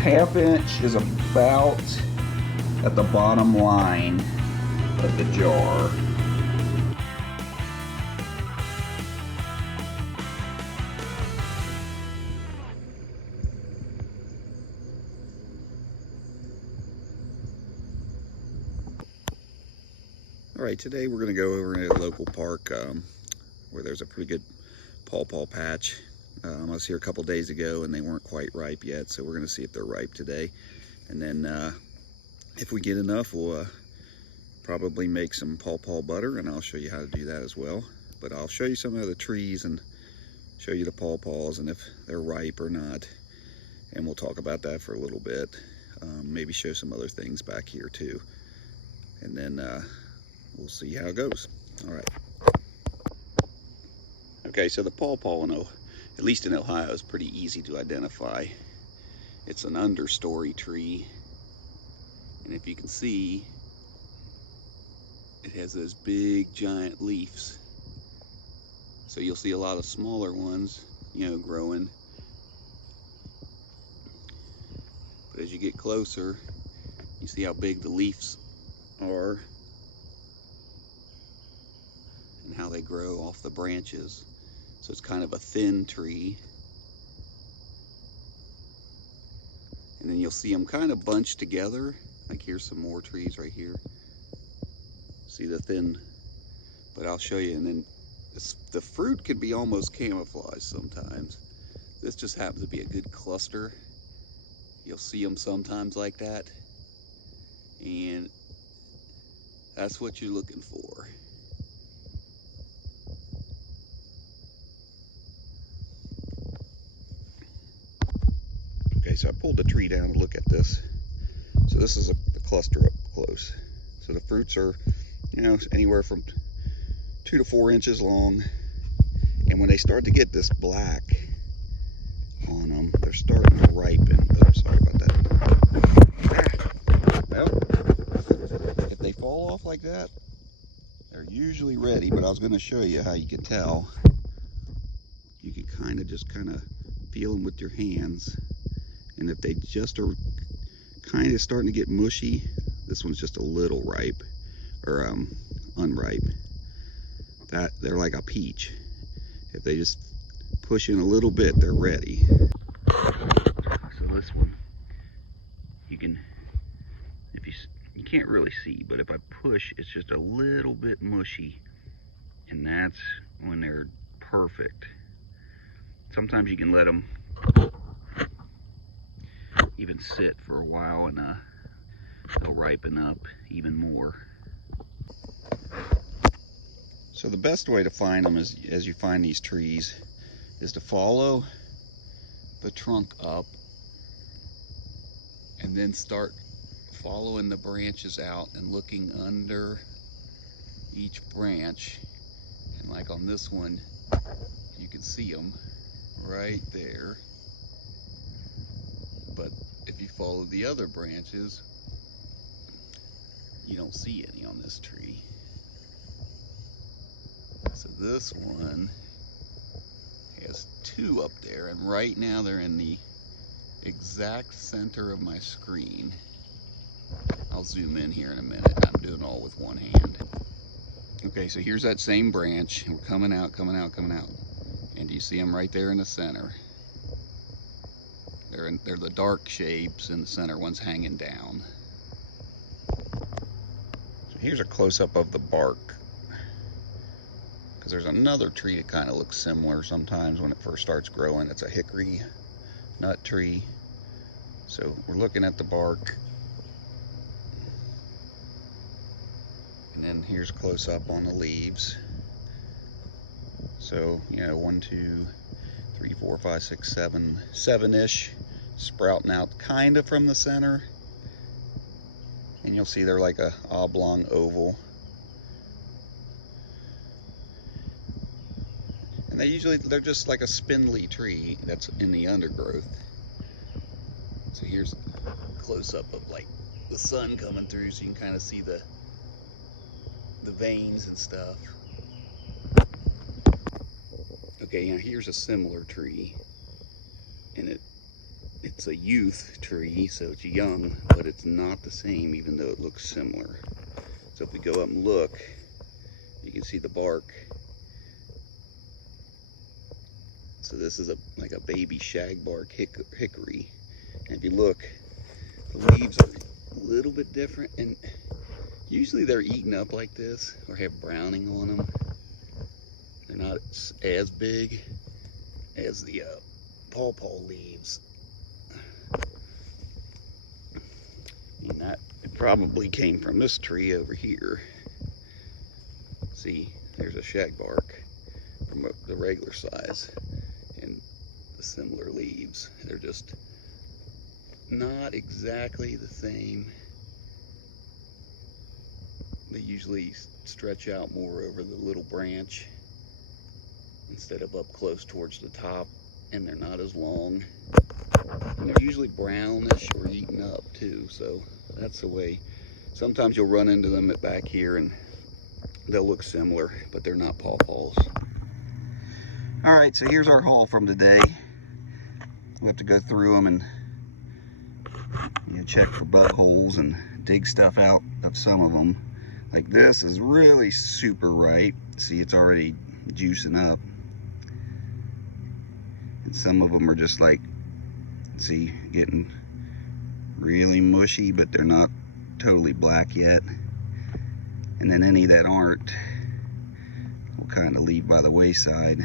1/2 inch is about at the bottom line of the jar. All right, today we're going to go over in a local park where there's a pretty good pawpaw patch. I was here a couple days ago and they weren't quite ripe yet, so we're going to see if they're ripe today. And then if we get enough, we'll probably make some pawpaw butter, and I'll show you how to do that as well. But I'll show you some of the trees and show you the pawpaws and if they're ripe or not. And we'll talk about that for a little bit. Maybe show some other things back here too. And then we'll see how it goes. All right. Okay, so the pawpaw, at least in Ohio, is pretty easy to identify. It's an understory tree, and if you can see, it has those big giant leaves. So you'll see a lot of smaller ones, growing. But as you get closer, you see how big the leaves are and how they grow off the branches. So it's kind of a thin tree. And then you'll see them kind of bunched together. Like here's some more trees right here. See the thin, but I'll show you. And then the fruit can be almost camouflaged sometimes. This just happens to be a good cluster. You'll see them sometimes like that. And that's what you're looking for. Okay, so I pulled the tree down to look at this. So this is the cluster up close. So the fruits are, anywhere from 2 to 4 inches long. And when they start to get this black on them, they're starting to ripen. Oh, sorry about that. Well, if they fall off like that, they're usually ready. But I was going to show you how you can tell. You can kind of feel them with your hands. And if they just are kind of starting to get mushy, this one's just a little ripe, or unripe. That they're like a peach. If they just push in a little bit, they're ready. So this one, you can't really see, but if I push, it's just a little bit mushy, and that's when they're perfect. Sometimes you can let them even sit for a while, and they'll ripen up even more. So the best way to find them is, as you find these trees, is to follow the trunk up and then start following the branches out and looking under each branch. And like on this one, you can see them right there. But if you follow the other branches, you don't see any on this tree. So this one has 2 up there, and right now they're in the exact center of my screen. I'll zoom in here in a minute. I'm doing all with one hand. Okay, so here's that same branch, and we're coming out. And do you see them right there in the center? They're the dark shapes, and the center one's hanging down. So here's a close-up of the bark, because there's another tree that kind of looks similar sometimes when it first starts growing. It's a hickory nut tree. So we're looking at the bark. And then here's a close-up on the leaves. So, 1, 2, 3, 4, 5, 6, 7, 7-ish sprouting out kind of from the center. And you'll see they're like a oblong oval. And they're just like a spindly tree that's in the undergrowth. So here's a close-up of like the sun coming through, so you can kind of see the veins and stuff. Okay, now here's a similar tree, and it's a youth tree, so it's young, but it's not the same, even though it looks similar. So if we go up and look, you can see the bark. So this is like a baby shagbark hickory. And if you look, the leaves are a little bit different, and usually they're eaten up like this or have browning on them. They're not as big as the pawpaw leaves. And that it probably came from this tree over here. See, there's a shagbark from the regular size, and the similar leaves. They're just not exactly the same. They usually stretch out more over the little branch instead of up close towards the top, and they're not as long. And they're usually brownish or eaten up too, so that's the way. Sometimes you'll run into them back here and they'll look similar, but they're not pawpaws. All right, so here's our haul from today. We have to go through them and check for bug holes and dig stuff out of some of them. Like this is really super ripe. See, it's already juicing up. And some of them are just like, see, getting really mushy, but they're not totally black yet. And then any that aren't, we'll kind of leave by the wayside.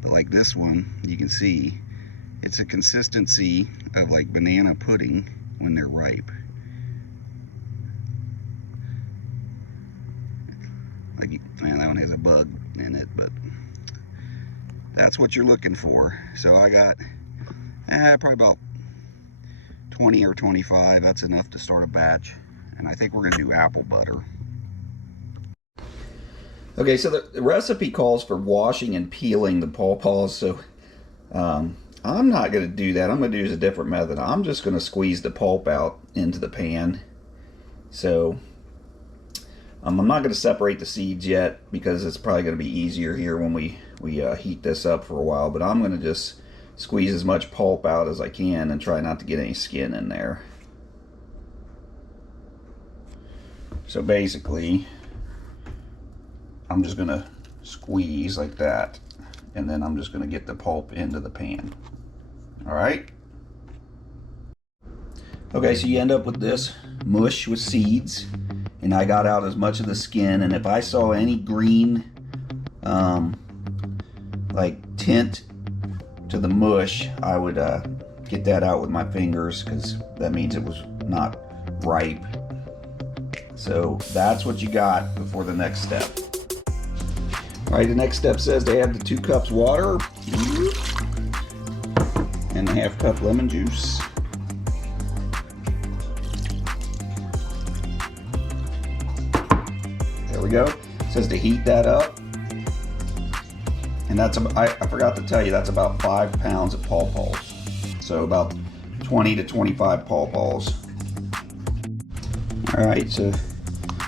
But like this one, you can see it's a consistency of like banana pudding when they're ripe. Like, man, that one has a bug in it, but that's what you're looking for. So I got probably about 20 or 25. That's enough to start a batch. And I think we're gonna do apple butter. Okay, so the recipe calls for washing and peeling the pawpaws, so I'm not going to do that. I'm going to use a different method. I'm just going to squeeze the pulp out into the pan. So I'm not going to separate the seeds yet because it's probably going to be easier here when we heat this up for a while, but I'm going to just squeeze as much pulp out as I can and try not to get any skin in there. So basically, I'm just going to squeeze like that, and then I'm just going to get the pulp into the pan. All right. Okay, so you end up with this mush with seeds, and I got out as much of the skin, and if I saw any green like tint to the mush, I would get that out with my fingers, because that means it was not ripe. So that's what you got before the next step. All right, the next step says to add the 2 cups water and a ½ cup lemon juice. There we go. It says to heat that up. And that's, I forgot to tell you, that's about 5 pounds of pawpaws. So about 20 to 25 pawpaws. All right, so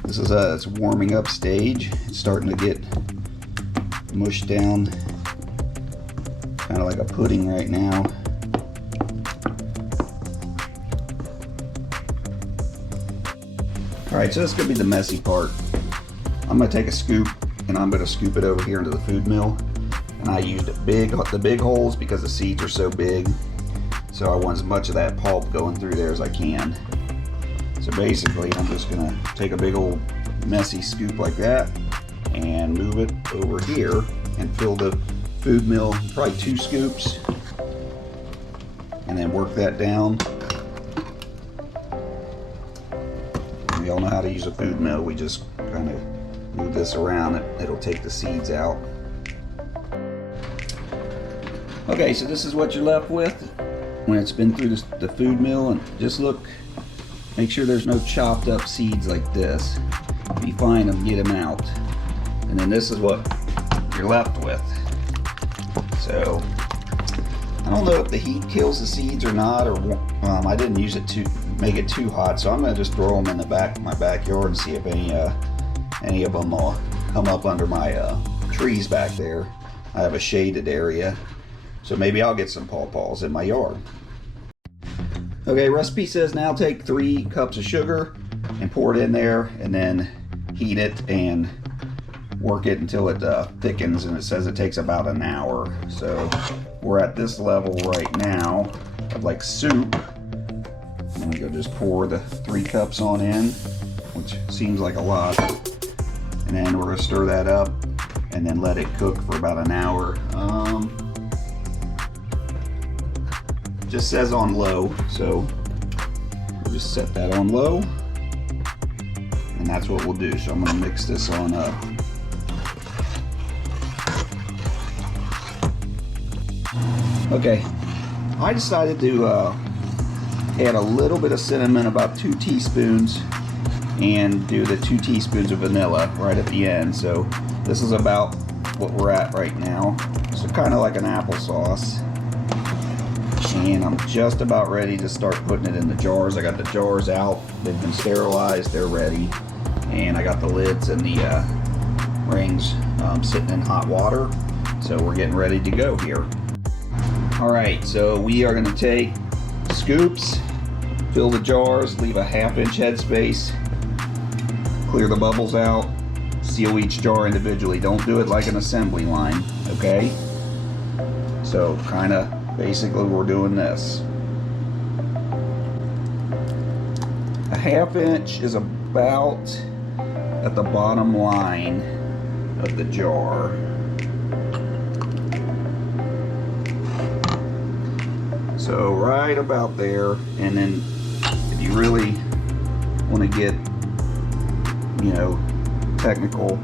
this is it's warming up stage. It's starting to get mushed down, kind of like a pudding right now. All right, so this is gonna be the messy part. I'm gonna take a scoop and I'm gonna scoop it over here into the food mill. And I used the big holes because the seeds are so big. So I want as much of that pulp going through there as I can. So basically, I'm just gonna take a big old messy scoop like that and move it over here and fill the food mill, probably 2 scoops, and then work that down. We all know how to use a food mill. We just kind of move this around. It'll take the seeds out. Okay, so this is what you're left with when it's been through the food mill, and just look, make sure there's no chopped up seeds like this. If you find them, get them out. And then this is what you're left with. So I don't know if the heat kills the seeds or not, or I didn't use it to make it too hot, so I'm gonna just throw them in the back of my backyard and see if any of them will come up under my trees back there. I have a shaded area, so maybe I'll get some pawpaws in my yard. Okay, recipe says now take 3 cups of sugar and pour it in there and then heat it and work it until it thickens, and it says it takes about an hour. So we're at this level right now of like soup. And we go just pour the 3 cups on in, which seems like a lot. And then we're gonna stir that up and then let it cook for about an hour. Just says on low, so we'll just set that on low, and that's what we'll do. So I'm gonna mix this on up. Okay, I decided to add a little bit of cinnamon, about 2 teaspoons, and do the 2 teaspoons of vanilla right at the end. So this is about what we're at right now. So kind of like an applesauce. And I'm just about ready to start putting it in the jars. I got the jars out, they've been sterilized, they're ready. And I got the lids and the rings sitting in hot water. So we're getting ready to go here. Alright, so we are gonna take scoops, fill the jars, leave a 1/2 inch headspace, clear the bubbles out, seal each jar individually. Don't do it like an assembly line, okay? So kinda basically we're doing this. A 1/2 inch is about at the bottom line of the jar. So right about there, and then if you really want to get, you know, technical,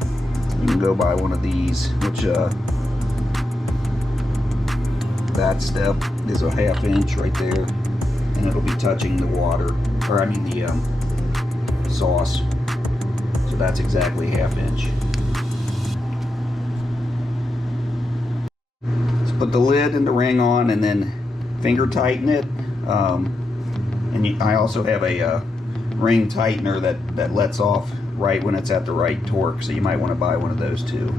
you can go buy one of these, which that step is a 1/2 inch right there, and it'll be touching the water, or I mean the sauce. So that's exactly 1/2 inch. Let's put the lid and the ring on, and then finger tighten it. I also have a ring tightener that lets off right when it's at the right torque, so you might want to buy one of those too.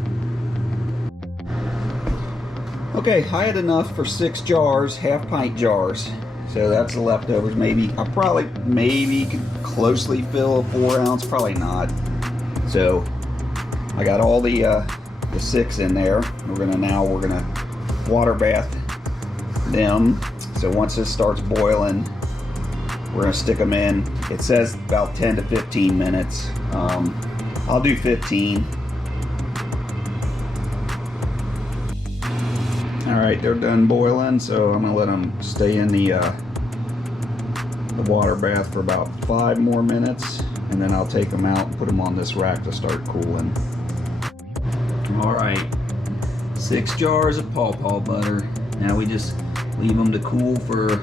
Okay, I had enough for 6 jars, 1/2 pint jars. So that's the leftovers. Maybe I probably could closely fill a 4 ounce, probably not. So I got all the 6 in there. We're gonna water bath them. So once this starts boiling, we're gonna stick them in. It says about 10 to 15 minutes. I'll do 15. All right, they're done boiling, so I'm gonna let them stay in the water bath for about 5 more minutes, and then I'll take them out and put them on this rack to start cooling. All right, 6 jars of Paw Paw butter. Now we just leave them to cool for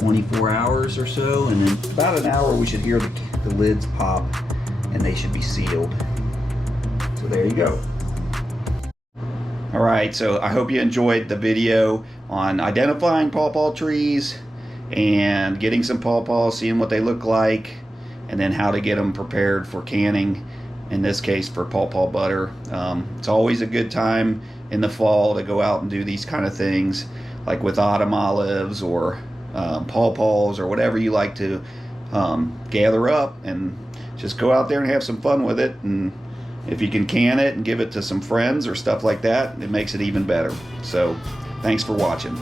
24 hours or so, and then about an hour we should hear the lids pop, and they should be sealed. So there you go. Alright, so I hope you enjoyed the video on identifying Paw Paw trees and getting some Paw Paws, seeing what they look like, and then how to get them prepared for canning, in this case for Paw Paw butter. It's always a good time in the fall to go out and do these kind of things, like with autumn olives or Paw Paws or whatever you like to gather up, and just go out there and have some fun with it. And if you can can it and give it to some friends or stuff like that, it makes it even better. So thanks for watching.